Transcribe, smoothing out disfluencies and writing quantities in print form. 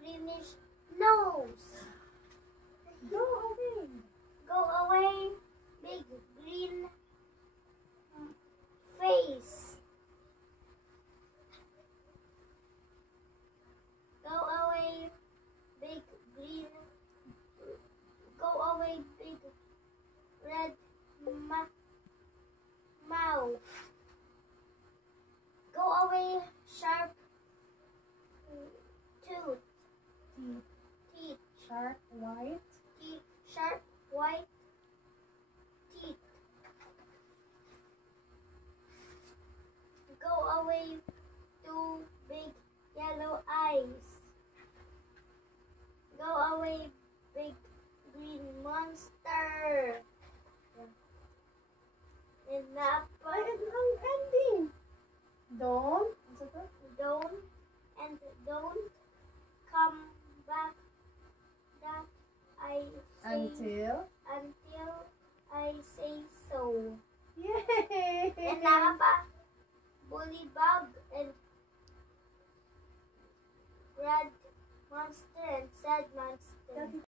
greenish nose. Go away. Go away, big green face. Go away, big green. Go away, big red mouth. Go away, sharp tooth. Teeth. Sharp white. Sharp white teeth. Go away, two big yellow eyes. Go away, big green monster. And Ay, ang ending. Don't. don't come back that I say Until. I say so. Yay! And nakapa bullybug and red monster and sad monster.